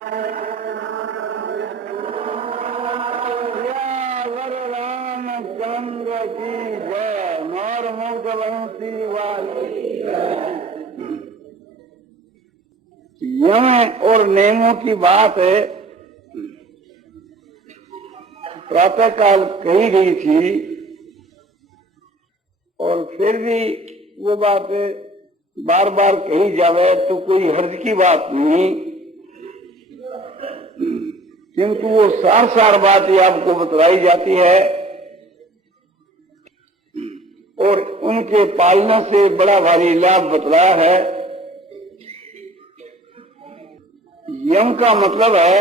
रामचंद्र की जय। नौर मुक्त वंशी वाली। यम और नियमों की बात प्रातः काल कही गई थी और फिर भी वो बात बार बार कही जावे तो कोई हर्ज की बात नहीं, किंतु वो सार सार बात ही आपको बतलाई जाती है और उनके पालने से बड़ा भारी लाभ बतलाया है। यम का मतलब है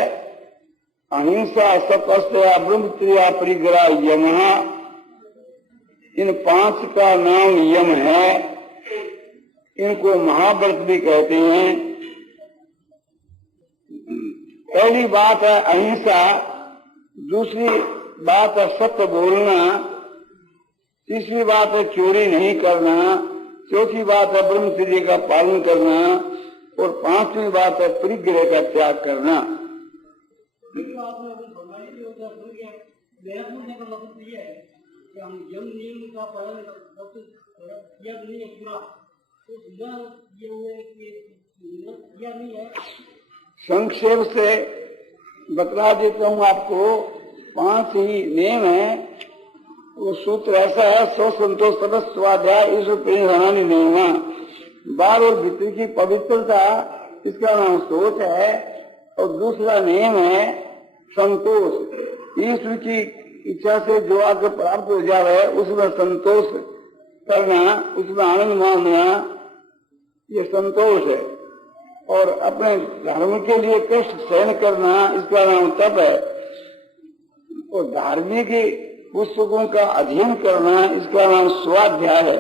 अहिंसा, सत्य, ब्रह्मचर्य, परिग्रह, यम। इन 5 का नाम यम है। इनको महाव्रत भी कहते हैं। पहली बात है अहिंसा, दूसरी बात है सत्य बोलना, तीसरी बात है चोरी नहीं करना, चौथी बात है ब्रह्मचर्य का पालन करना और 5वीं बात है परिग्रह का त्याग करना। हम यम नियम का पालन किया नहीं है पूरा, किया नहीं है। संक्षेप से बतला देता हूँ आपको। 5 ही नियम है। वो सूत्र ऐसा है, सो संतोष सदस्य स्वाध्याय ईश्वर प्रेरणानि नियम। बाहर और भीतर की पवित्रता, इसका नाम सोच है। और दूसरा नियम है संतोष। ईश्वर की इच्छा से जो आगे प्राप्त हो जाए उसमें संतोष करना, उसमें आनंद मानना, ये संतोष है। और अपने धर्म के लिए कष्ट सहन करना, इसका नाम तप है। और धार्मिक पुस्तकों का अध्ययन करना, इसका नाम स्वाध्याय है।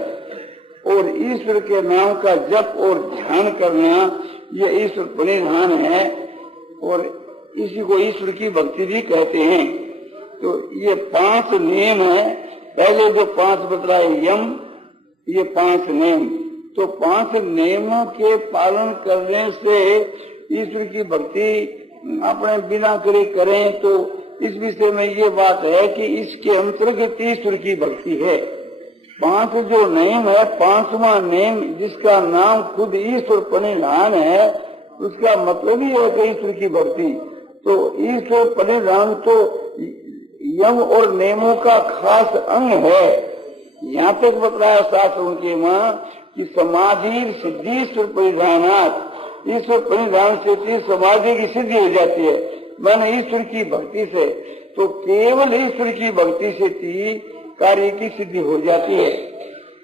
और ईश्वर के नाम का जप और ध्यान करना, ये ईश्वर परिधान है और इसी को ईश्वर की भक्ति भी कहते हैं। तो ये 5 नियम है। पहले जो 5 बतलाए यम, ये 5 नियम। तो 5 नियमों के पालन करने से ईश्वर की भक्ति अपने बिना करे करें तो इस विषय में ये बात है कि इसके अंतर्गत ईश्वर की भक्ति है। 5 जो नियम है, 5वां नियम जिसका नाम खुद ईश्वर परिधान है, उसका मतलब ही है कि ईश्वर की भक्ति। तो ईश्वर परिधान तो यम और नियमों का खास अंग है। यहाँ तक बतलाया शास्त्रों के मां कि समाधि सिद्धि ईश्वर परिधानात। ईश्वर परिधान से समाधि की सिद्धि हो जाती है, मैंने ईश्वर की भक्ति से। तो केवल ईश्वर की भक्ति से कार्य की सिद्धि हो जाती है।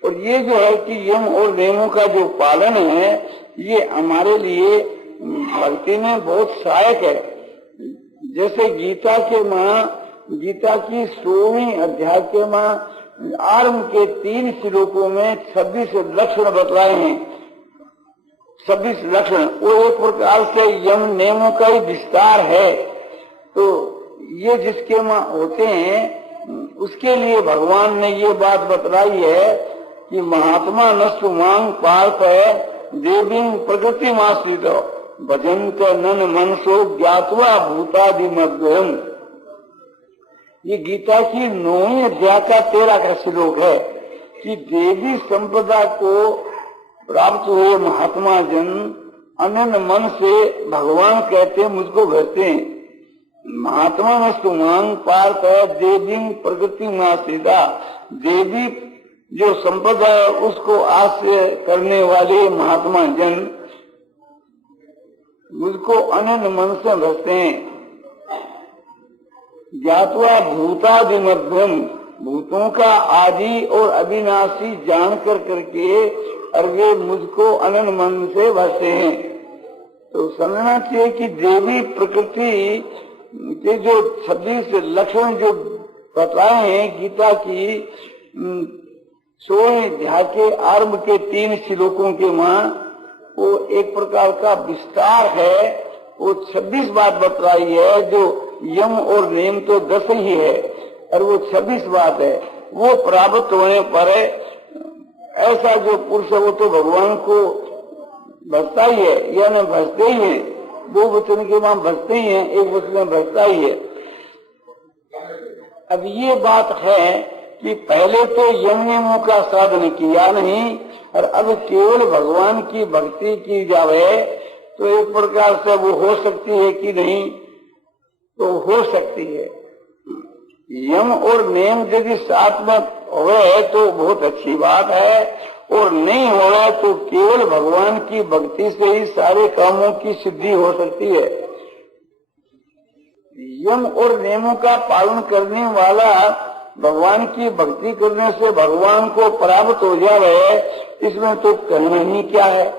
और ये जो है कि यम और नियमों का जो पालन है, ये हमारे लिए भक्ति में बहुत सहायक है। जैसे गीता की 16वीं अध्याय के आरंभ के 3 श्लोकों में 26 लक्षण बतलाए हैं। 26 लक्षण वो एक प्रकार से यम नियमों का ही विस्तार है। तो ये जिसके होते हैं उसके लिए भगवान ने ये बात बतलाई है कि महात्मा नस्तु मांग पार्थ देवी प्रकृति माश्रित भजंत नन मनसो ज्ञातवा भूतादि मध्यम। ये गीता की 9वीं अध्याय का 13 का श्लोक है कि देवी संपदा को प्राप्त हुए महात्मा जन अनन्य मन से भगवान कहते मुझको भजते हैं। महात्मा नस्तुमांग पार्थ देवी प्रकृति मासीदा। देवी जो संपदा है उसको आश्रय करने वाले महात्मा जन मुझको अनन्य मन से भजते हैं। ज्ञातवा भूतादि मध्यम, भूतों का आदि और अविनाशी जान करके और वे मुझको अनन्य मन से भजते हैं। तो समझना चाहिए कि देवी प्रकृति के जो 26 लक्षण जो बतलाए हैं गीता की 16वें अध्याय के आरंभ के 3 श्लोकों के वो एक प्रकार का विस्तार है। वो 26 बात बतलाई है। जो यम और नियम तो 10 ही है और वो 26 बात है। वो प्राप्त होने पर ऐसा जो पुरुष है वो तो भगवान को भजता ही है, यानी भजते ही है। दो वचन के वहां बचते ही हैं, एक वचन में बचता ही है। अब ये बात है कि पहले तो यम नियमों का साधन किया नहीं और अब केवल भगवान की भक्ति की जावे तो एक प्रकार से वो हो सकती है कि नहीं, तो हो सकती है। यम और नियम यदि साथ में होवे तो बहुत अच्छी बात है, और नहीं हो रहा तो केवल भगवान की भक्ति से ही सारे कामों की सिद्धि हो सकती है। यम और नियमों का पालन करने वाला भगवान की भक्ति करने से भगवान को प्राप्त हो जावे, इसमें तो कहना ही क्या है।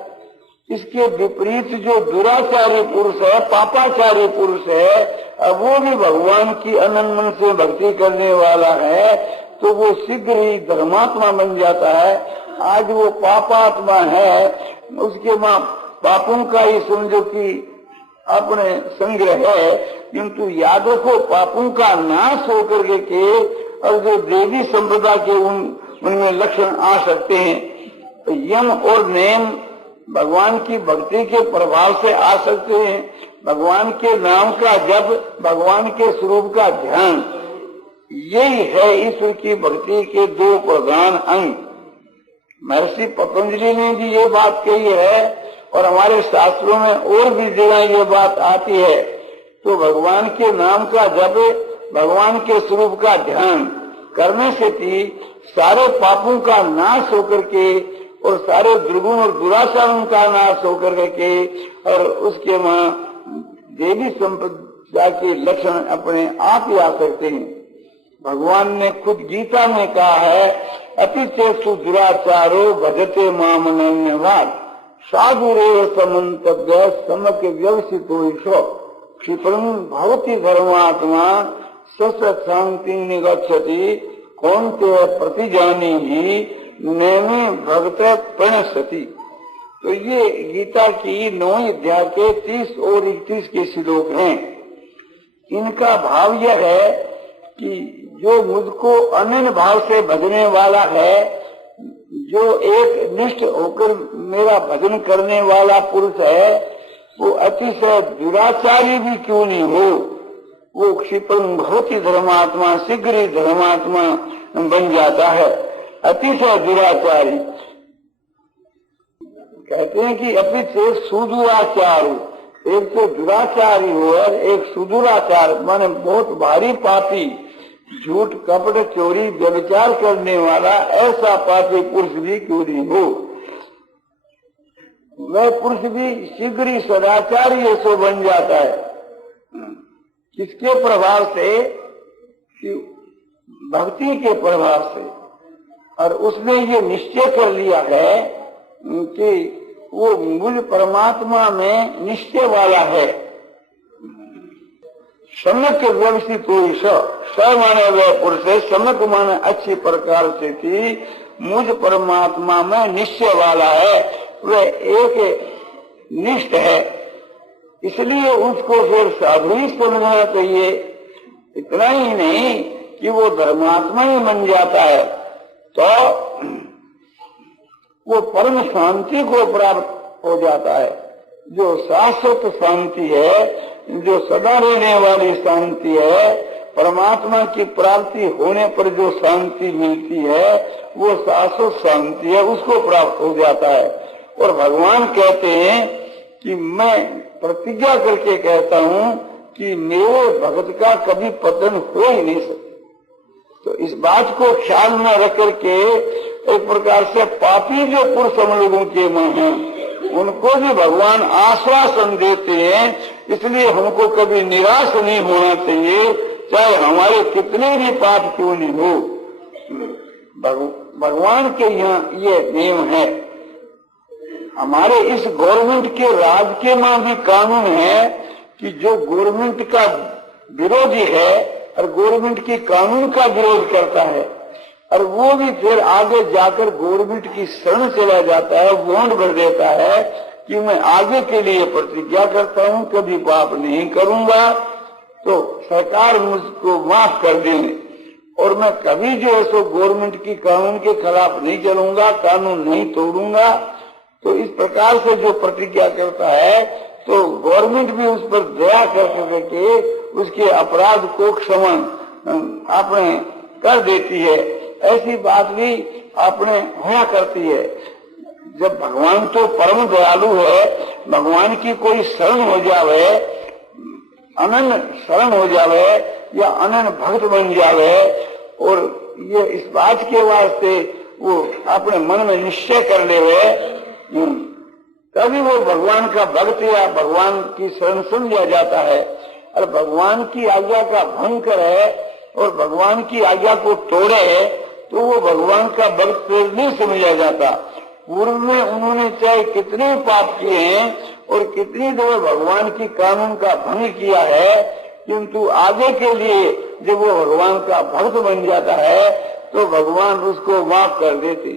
इसके विपरीत जो दुराचारी पुरुष है, पापाचारी पुरुष है, अब वो भी भगवान की अनन्य मन से भक्ति करने वाला है तो वो शीघ्र ही धर्मात्मा बन जाता है। आज वो पापात्मा है, उसके माँ पापों का ही समझो कि अपने संग्रह है, किंतु यादों को पापों का नाश होकर के और जो देवी संप्रदाय के उनमें लक्षण आ सकते हैं। तो यम और नियम भगवान की भक्ति के प्रभाव से आ सकते हैं। भगवान के नाम का जप, भगवान के स्वरूप का ध्यान, यही है ईश्वर की भक्ति के दो प्रधान अंग। महर्षि पतंजलि ने भी ये बात कही है और हमारे शास्त्रों में और भी जगह ये बात आती है। तो भगवान के नाम का जप, भगवान के स्वरूप का ध्यान करने से भी सारे पापों का नाश होकर के और सारे दुर्गुण और दुराचारों का नाश होकर के और उसके वहां देवी संपदा के लक्षण अपने आप ही आ सकते हैं। भगवान ने खुद गीता में कहा है, अतिचेषु दुराचारो भजते माम अनन्यवाद साधुरेव समन्तव्य समक व्यवसितो ईशो क्षिप्रं भवति धर्मात्मा सशांति निगच्छति कौन्ते प्रतिजानी ही नेमि भक्त प्रणश्यति। तो ये गीता की 9वें अध्याय के 30 और 31 के श्लोक हैं। इनका भाव यह है कि जो मुझको अनन्य भाव से भजने वाला है, जो एक निष्ठ होकर मेरा भजन करने वाला पुरुष है, वो अतिशय दुराचारी भी क्यों नहीं हो, वो क्षिप्रं भवति धर्मात्मा, शीघ्र ही धर्मात्मा बन जाता है। अतिशय दुराचारी कहते हैं कि अतिशय सुदुराचार, एक तो दुराचारी हो और एक सुदुराचार माने बहुत भारी पापी, झूठ कपट चोरी व्यभिचार करने वाला ऐसा पापी पुरुष भी क्यों नहीं हो, वह पुरुष भी शीघ्र ही सदाचारी ऐसा बन जाता है। किसके प्रभाव से? कि भक्ति के प्रभाव से। और उसने ये निश्चय कर लिया है कि वो मूल परमात्मा में निश्चय वाला है। सम्यक व्यवस्थित हुई स माने वह पुरुष है, सम्यक माने अच्छी प्रकार से थी, मुझ परमात्मा में निश्चय वाला है, वह एक निष्ठ है, इसलिए उसको फिर साधु ही समझना चाहिए। इतना ही नहीं कि वो धर्मात्मा ही बन जाता है तो वो परम शांति को प्राप्त हो जाता है। जो शाश्वत शांति है, जो सदा रहने वाली शांति है, परमात्मा की प्राप्ति होने पर जो शांति मिलती है वो शाश्वत शांति है, उसको प्राप्त हो जाता है। और भगवान कहते हैं कि मैं प्रतिज्ञा करके कहता हूँ कि मेरे भगत का कभी पतन हो ही नहीं सकता। तो इस बात को ख्याल में रख करके एक प्रकार से पापी जो पुरुष हम लोगों के में हैं, उनको भी भगवान आश्वासन देते हैं, इसलिए हमको कभी निराश नहीं होना चाहिए, चाहे हमारे कितने भी पाप क्यों नहीं हो। भगवान के यहाँ ये नियम है। हमारे इस गवर्नमेंट के राज के में भी कानून है कि जो गवर्नमेंट का विरोधी है और गवर्नमेंट के कानून का विरोध करता है और वो भी फिर आगे जाकर गवर्नमेंट की शरण चला जाता है, बॉन्ड भर देता है कि मैं आगे के लिए प्रतिज्ञा करता हूँ कभी पाप नहीं करूंगा, तो सरकार मुझको माफ कर देने और मैं कभी जो है सो गवर्नमेंट की कानून के खिलाफ नहीं चलूंगा, कानून नहीं तोड़ूंगा। तो इस प्रकार से जो प्रतिज्ञा करता है तो गवर्नमेंट भी उस पर दया कर करके उसके अपराध को क्षमण आपने कर देती है। ऐसी बात भी आपने होया करती है। जब भगवान तो परम दयालु है, भगवान की कोई शरण हो जावे, अनन्य शरण हो जावे या अनन्य भक्त बन जावे, और ये इस बात के वास्ते वो अपने मन में निश्चय कर लेवे, तभी वो भगवान का भक्त या भगवान की शरण सुन लिया जाता है। और भगवान की आज्ञा का भंग करे और भगवान की आज्ञा को तोड़े तो वो भगवान का भक्त नहीं समझा जाता। पूर्व में उन्होंने चाहे कितने पाप किए हैं और कितनी दफे भगवान की कानून का भंग किया है, किंतु आगे के लिए जब वो भगवान का भक्त बन जाता है तो भगवान उसको माफ कर देते।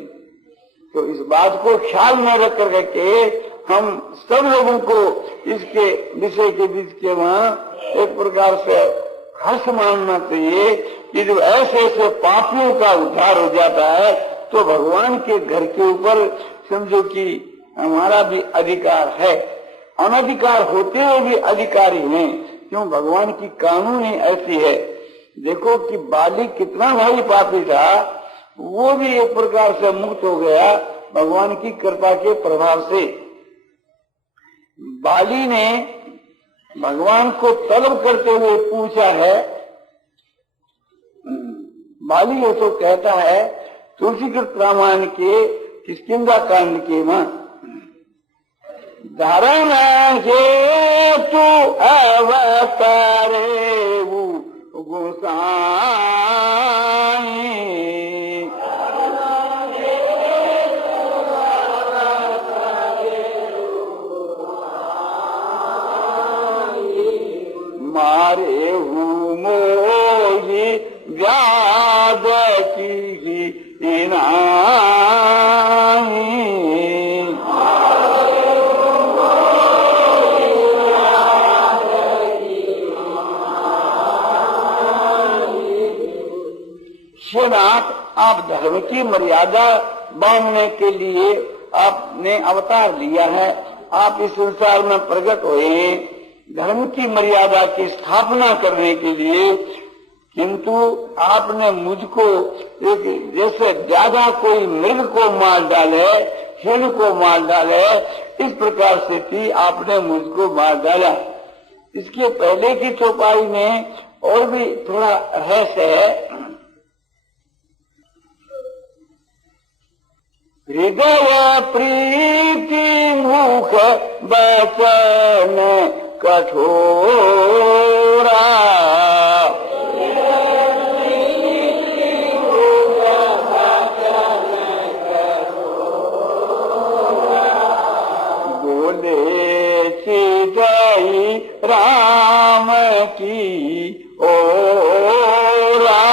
तो इस बात को ख्याल में रख करके हम सब लोगों को इसके विषय के बीच के वहाँ एक प्रकार से हर्ष मानना चाहिए कि जब ऐसे ऐसे पापियों का उद्धार हो जाता है तो भगवान के घर के ऊपर समझो कि हमारा भी अधिकार है। अनधिकार होते हुए भी अधिकारी हैं, क्यों? भगवान की कानून ही ऐसी है। देखो कि बाली कितना भारी पापी था, वो भी एक प्रकार से मुक्त हो गया भगवान की कृपा के प्रभाव से। बाली ने भगवान को तलब करते हुए पूछा है, बाली ये तो कहता है तुलसीकृत रामायण के किष्किंधा कांड के मां, धर्म के तू अवतारे गोसाई, मारे हूँ मोही व्याद की इनाई, श्रीनाथ आप धर्म की मर्यादा बांधने के लिए आपने अवतार लिया है, आप इस संसार में प्रकट हुए हैं धर्म की मर्यादा की स्थापना करने के लिए, किंतु आपने मुझको एक जैसे ज्यादा कोई मृग को मार डाले, हिरण को मार डाले, इस प्रकार से कि आपने मुझको मार डाला। इसके पहले की चौपाई में और भी थोड़ा रहस्य है। हृदय प्रीति मुख बचन कठोरा, बोले चितई राम की ओरा,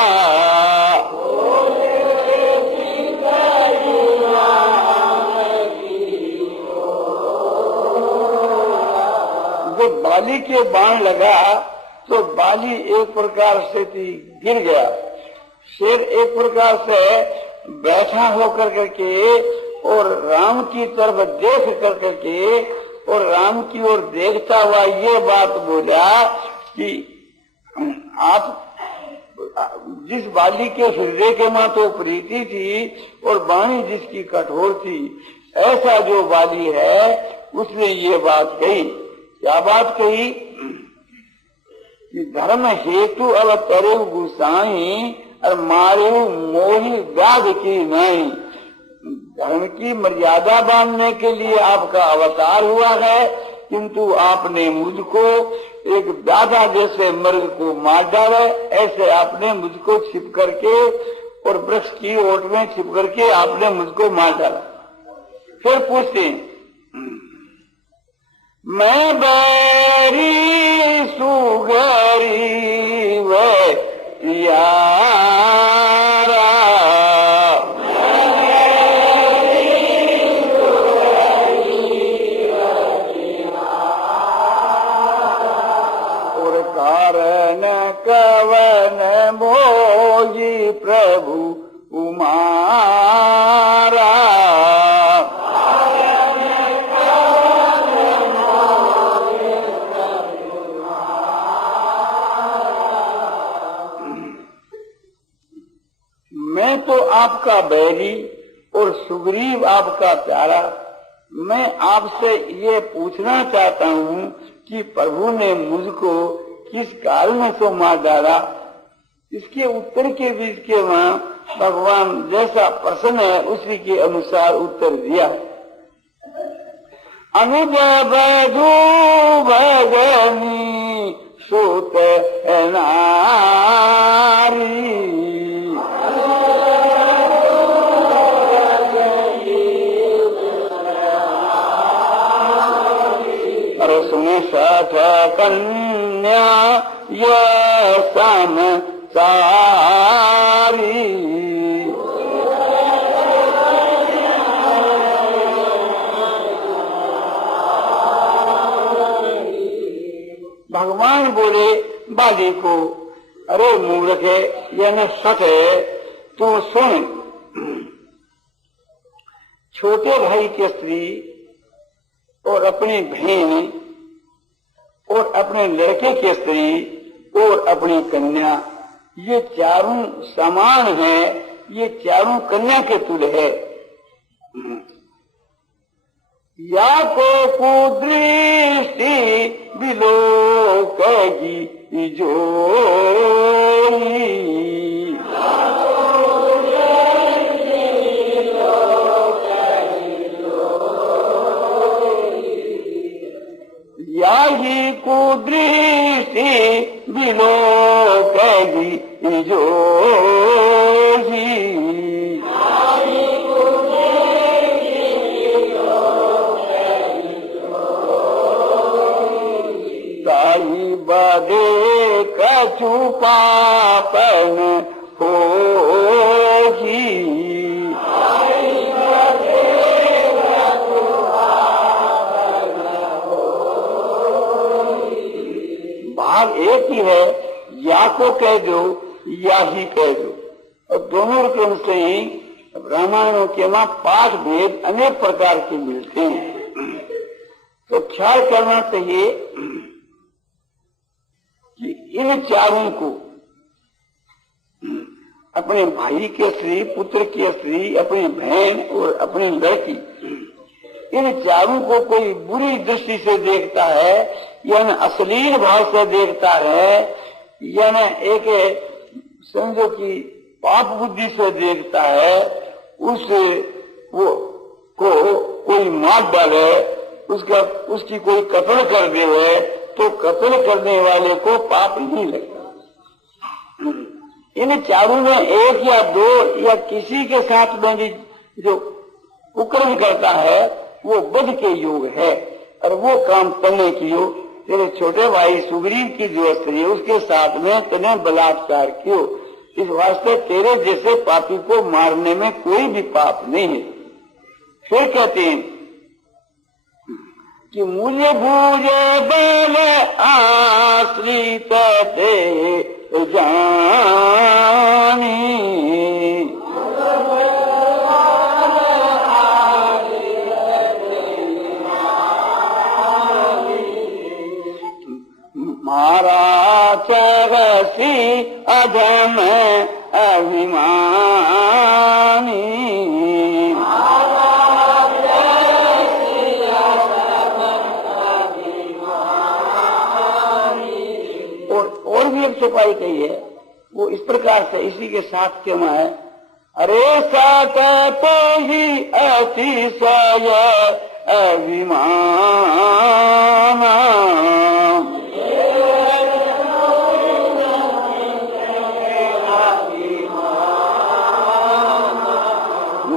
बाली के बाण लगा तो बाली एक प्रकार से गिर गया। शेर एक प्रकार से बैठा होकर करके और राम की तरफ देख कर करके और राम की ओर देखता हुआ ये बात बोला कि आप जिस बाली के हृदय के मां तो प्रीति थी और वाणी जिसकी कठोर थी, ऐसा जो बाली है उसने ये बात कही। क्या बात कही कि धर्म हेतु अवतरे गुसाई और मारे मोही व्याध की नहीं। धर्म की मर्यादा बांधने के लिए आपका अवतार हुआ है, किंतु आपने मुझको एक व्याधा जैसे मृग को मार डाला, ऐसे आपने मुझको छिप करके और वृक्ष की ओट में छिप करके आपने मुझको मार डाला। फिर पूछते मैं बैरी सुगरी वे यारा, और कारण कवन मोही प्रभु उमारा, आपका बैरी और सुग्रीव आपका प्यारा। मैं आपसे ये पूछना चाहता हूँ कि प्रभु ने मुझको किस कारण से मार डाला। इसके उत्तर के बीच के वहाँ भगवान जैसा प्रश्न है उसी के अनुसार उत्तर दिया। अनुजय बैधु भगनी सुत नारी। अरे सुने सठ कन्या ये सन सारी। भगवान बोले बाली को, अरे मूर्ख है यानी सठ है, तू सुन, छोटे भाई की स्त्री और अपनी बहन और अपने लड़के की स्त्री और अपनी कन्या, ये चारों समान है, ये चारों कन्या के तुल्य है। या को कुदृष्टि बिलोकगी जोई। या ही कुदृष्टि बिलोकगी जोई। बदे कछु पापन होगी। भाग एक ही है, या को कह दो या ही कह दो, और दोनों क्रम से ही रामायणों के वहां पाठ भेद अनेक प्रकार के मिलते हैं। तो ख्याल करना चाहिए कि इन चारों को, अपने भाई के स्त्री, पुत्र की स्त्री, अपनी बहन और अपनी लड़की, इन चारों को कोई बुरी दृष्टि से देखता है या न अश्लील भाव से देखता है या न एक समझो कि पाप बुद्धि से देखता है, उस वो को कोई मार डाले, उसकी कोई कत्ल कर दे, तो कत्ल करने वाले को पाप नहीं लगता। इन चारों में एक या दो या किसी के साथ में भी जो कुकर्म करता है वो वध के योग है, और वो काम करने की योग तेरे छोटे भाई सुग्रीव की जो स्त्री है उसके साथ में तेने बलात्कार क्यों। इस वास्ते तेरे जैसे पापी को मारने में कोई भी पाप नहीं है। फिर कहते हैं कि मुझे भूजे बल आश्रित थे जानी। मारा चरसी अधम अभिमानी। और भी एक चौपाई कही है, वो इस प्रकार से इसी के साथ क्यों है। अरे सात तो ही अतिशय अभिमान।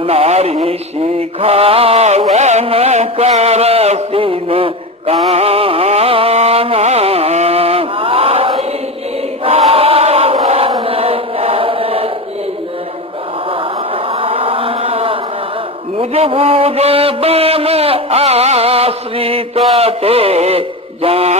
नारी शिखावन करसिन काना। मुझे भूजे बन आश्रित ते जानी।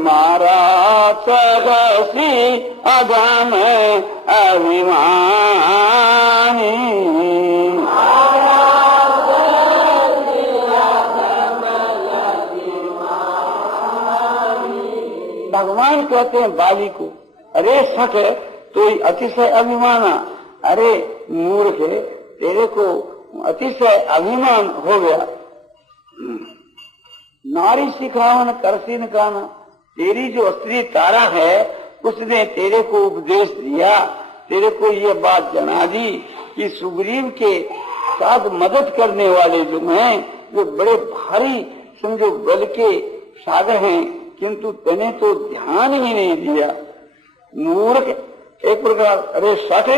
मारा सहसी अधम अभिमानी। कहते हैं बाली को, अरे सठ तो अतिशय अभिमाना, अरे मूर्ख तेरे को अतिशय अभिमान हो गया। नारी सिखावन करसीन काना, तेरी जो स्त्री तारा है उसने तेरे को उपदेश दिया, तेरे को ये बात जना दी कि सुग्रीव के साथ मदद करने वाले जो हैं वे बड़े भारी समझो बल के सागर हैं, किंतु तूने तो ध्यान ही नहीं दिया। मूर्ख एक प्रकार, अरे सठ,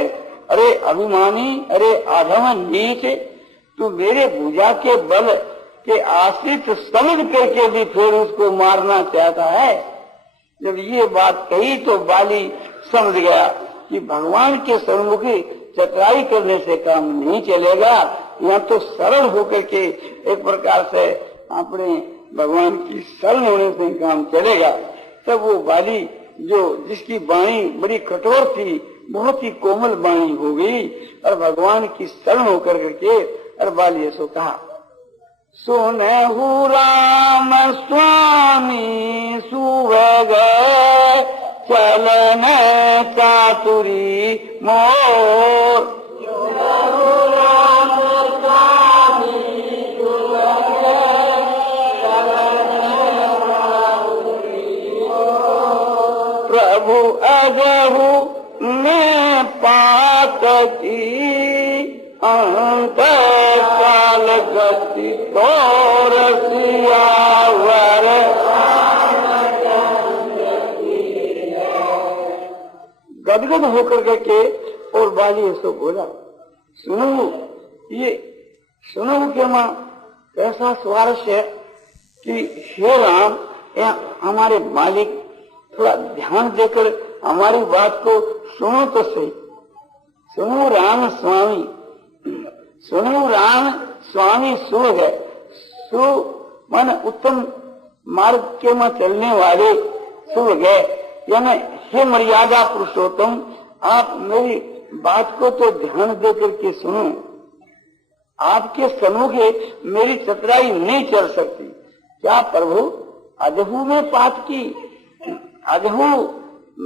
अरे अभिमानी, अरे आधम नीच, तू मेरे भुजा के बल के आश्रित समझ करके भी फिर उसको मारना चाहता है। जब ये बात कही तो बाली समझ गया कि भगवान के सन्मुखी चतुराई करने से काम नहीं चलेगा, यहाँ तो सरल होकर के एक प्रकार से अपने भगवान की शरण होने से काम चलेगा। तब वो बाली जो जिसकी वाणी बड़ी कठोर थी, बहुत ही कोमल वाणी हो गई और भगवान की शरण होकर करके और बाली ऐसो कहा, सुनहु राम स्वामी सुवग चलन चातुरी मोर। प्रभु अजहु में पात की अंत काल गति तोर सियावर। गदगद होकर के और बाली ऐसो बोला, सुनो ये सुनो के माँ कैसा स्वारस्य है कि हे राम, हमारे मालिक थोड़ा ध्यान देकर हमारी बात को सुनो तो सही। सुनो राम स्वामी, सुनो राम स्वामी सु है, सु मन उत्तम मार्ग के में चलने वाले सु गए, यानी हे मर्यादा पुरुषोत्तम, आप मेरी बात को तो ध्यान देकर के सुनो। आपके सन्मुख मेरी चतुराई नहीं चल सकती। क्या प्रभु अजहू में पात की, अजहू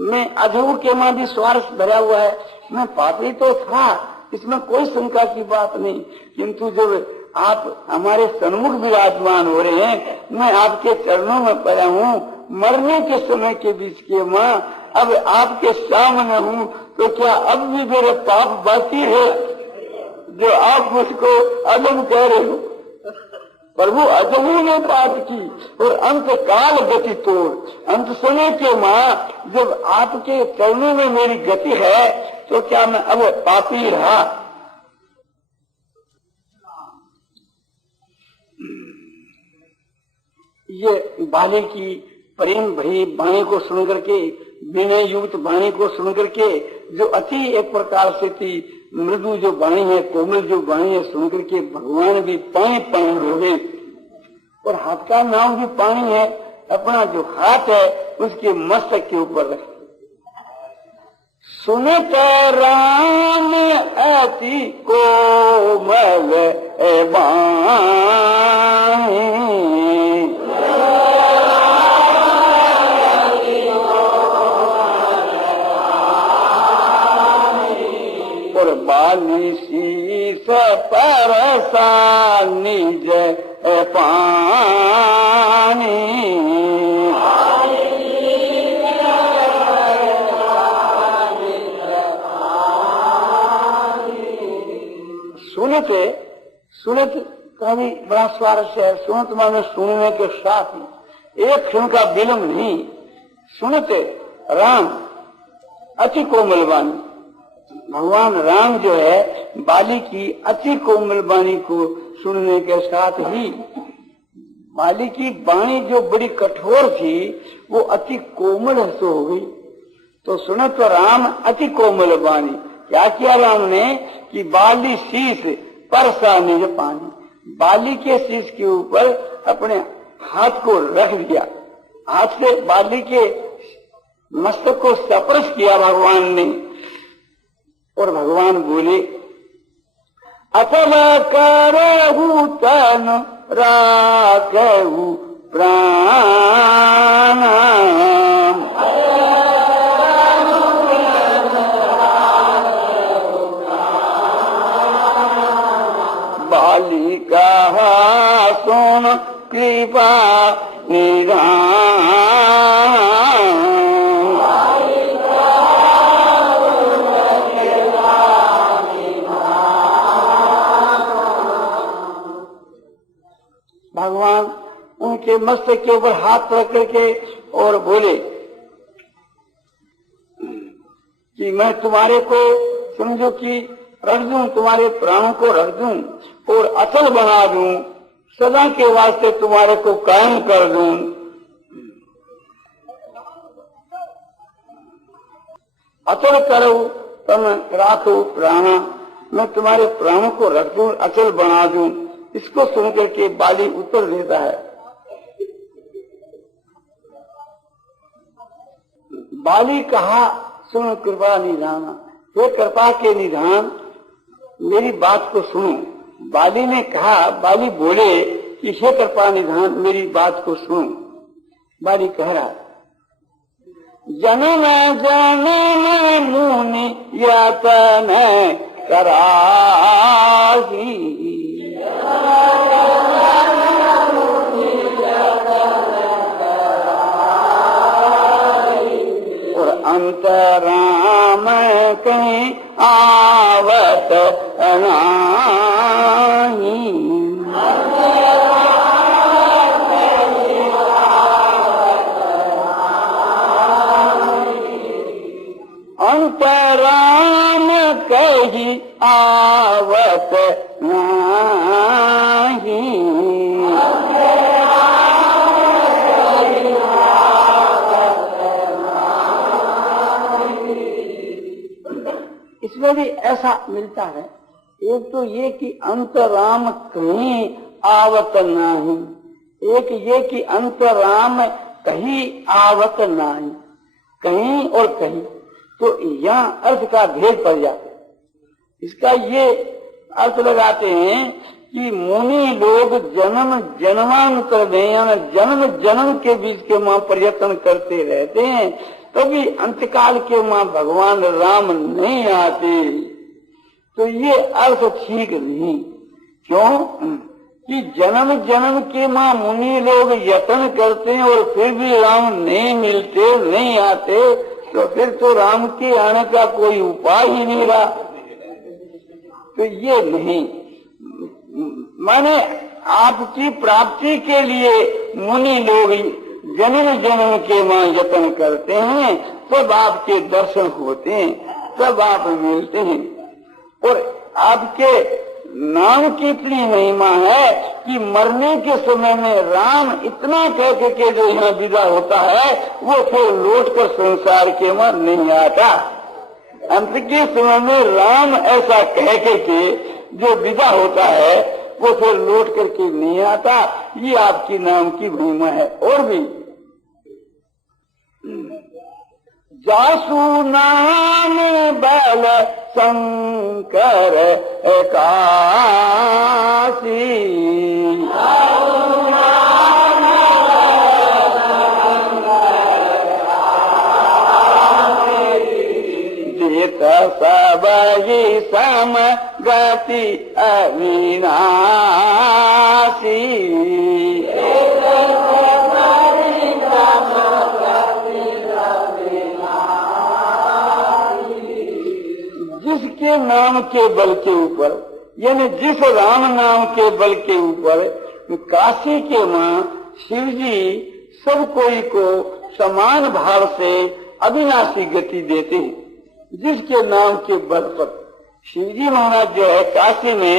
में अजहू के मां भी स्वार्थ भरा हुआ है, मैं पापी तो था, इसमें कोई शंका की बात नहीं, किंतु जब आप हमारे सन्मुख विराजमान हो रहे हैं, मैं आपके चरणों में पड़ा हूँ, मरने के समय के बीच के माँ, अब आपके सामने हूँ, तो क्या अब भी मेरे पाप बाकी है जो आप मुझको अजम कह रहे हो। प्रभु अजमू ने बात की और अंत काल गति तोड़, अंत समय के माँ जब आपके चरणों में मेरी गति है तो क्या मैं अब पापी रहा। ये बाले की प्रेम भरी वाणी को सुन करके, विनय युक्त वाणी को सुन करके, जो अति एक प्रकार से थी मृदु जो वाणी है, कोमल जो वाणी है, सुन करके भगवान भी पानी पानी हो गए। और हाथ का नाम भी पानी है, अपना जो हाथ है उसके मस्तक के ऊपर रखे। सुनत राम अति कोमल वाणी, और बाली शीस परसा निज पानी। सुनत, सुनत का भी बड़ा स्वारस्य है। सुनत माने सुनने के साथ ही एक क्षण का विलम्ब नहीं। सुनत राम अति कोमल वाणी, भगवान राम जो है बाली की अति कोमल वाणी को सुनने के साथ ही, बाली की वाणी जो बड़ी कठोर थी वो अति कोमल हो गई। तो सुने तो राम अति कोमल वाणी, क्या किया राम ने कि बाली शीश परसा निज पानी, बाली के शीश के ऊपर अपने हाथ को रख दिया, हाथ से बाली के मस्तक को स्पर्श किया भगवान ने। और भगवान बोले, अथवा करहु तन राखहु प्राण, कृपा निधान। भगवान उनके मस्तक के ऊपर हाथ रख करके और बोले कि मैं तुम्हारे को समझो कि रख दूं, तुम्हारे प्राणों को रख दूं और अचल बना दूं, सदा के वास्ते तुम्हारे को कायम कर दूं। अचल करो तम राखो प्राणा, मैं तुम्हारे प्राणों को रख दूं, अचल बना दूं। इसको सुनकर के बाली उत्तर देता है। बाली कहा सुन कृपा निधाना, हे कृपा के निधान मेरी बात को सुनो। बाली ने कहा, बाली बोले कि हे कृपा निधान मेरी बात को सुनो। बाली कह रहा जनम जनम मुनि यतन कराही, और अंतराम कहीं आवत नाही। अंतराम कहीं आवत नाही। इसमें भी ऐसा मिलता है। एक तो ये कि अंतराम कहीं आवत नहीं, एक ये कि अंतराम कहीं आवत नहीं, कहीं और कहीं, तो यहाँ अर्थ का भेद पड़ जाता है। इसका ये अर्थ लगाते हैं कि मुनि लोग जन्म जन्मांतर में जन्म जन्म के बीच के मां प्रयत्न करते रहते हैं, तभी अंतकाल के मां भगवान राम नहीं आते। तो ये अर्थ ठीक नहीं। क्यों कि जन्म जन्म के मां मुनि लोग यत्न करते हैं और फिर भी राम नहीं मिलते, नहीं आते, तो फिर तो राम के आने का कोई उपाय ही नहीं रहा। तो ये नहीं, माने आपकी प्राप्ति के लिए मुनि लोग जन्म जन्म के मां यत्न करते हैं, तब आपके दर्शन होते हैं, तब आप मिलते हैं। और आपके नाम की इतनी महिमा है कि मरने के समय में राम इतना कह के जो यहाँ विदा होता है, वो फिर लौट कर संसार के मां नहीं आता। अंत के समय में राम ऐसा कह के जो विदा होता है, वो फिर लौट करके नहीं आता। ये आपकी नाम की महिमा है। और भी जासु नाम बल शंकर एकासी, जीत सब सम गति अविनाशी, जिसके नाम के बल के ऊपर, यानी जिस राम नाम के बल के ऊपर काशी के मां शिव जी सब कोई को समान भाव से अविनाशी गति देते हैं। जिसके नाम के बल पर शिव जी महाराज जो है काशी में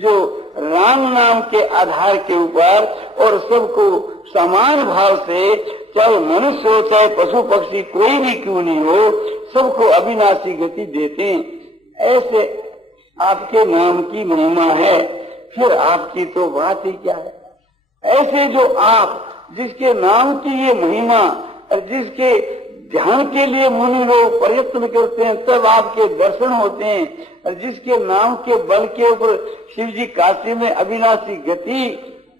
जो राम नाम के आधार के ऊपर और सबको समान भाव से, चाहे मनुष्य हो चाहे पशु पक्षी कोई भी क्यों नहीं हो, सबको अविनाशी गति देते हैं। ऐसे आपके नाम की महिमा है, फिर आपकी तो बात ही क्या है। ऐसे जो आप जिसके नाम की ये महिमा और जिसके ध्यान के लिए मुनि लोग प्रयत्न करते हैं, तब आपके दर्शन होते हैं, और जिसके नाम के बल के ऊपर शिव जी काशी में अविनाशी गति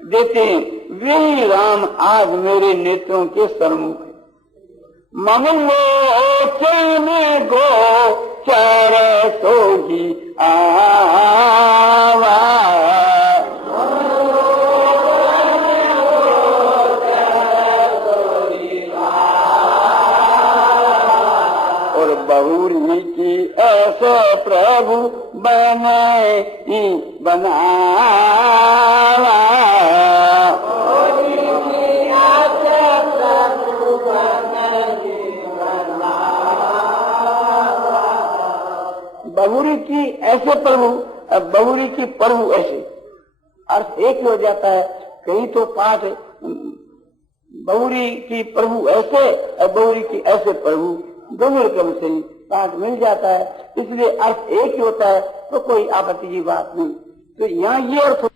देते हैं, वही राम आज मेरे नेत्रों के सन्मुख है। ममलोचन गो चर तो ही आवा, ऐसे प्रभु बने बनावा। बहुरी की ऐसे प्रभु, बहुरी की प्रभु ऐसे, अर्थ एक ही हो जाता है। कहीं तो पाठ बहुरी की प्रभु ऐसे और बहुरी की ऐसे प्रभु, दोनों क्रम से पाठ मिल जाता है, इसलिए अर्थ एक ही होता है, तो कोई आपत्ति की बात नहीं। तो यहाँ ये अर्थ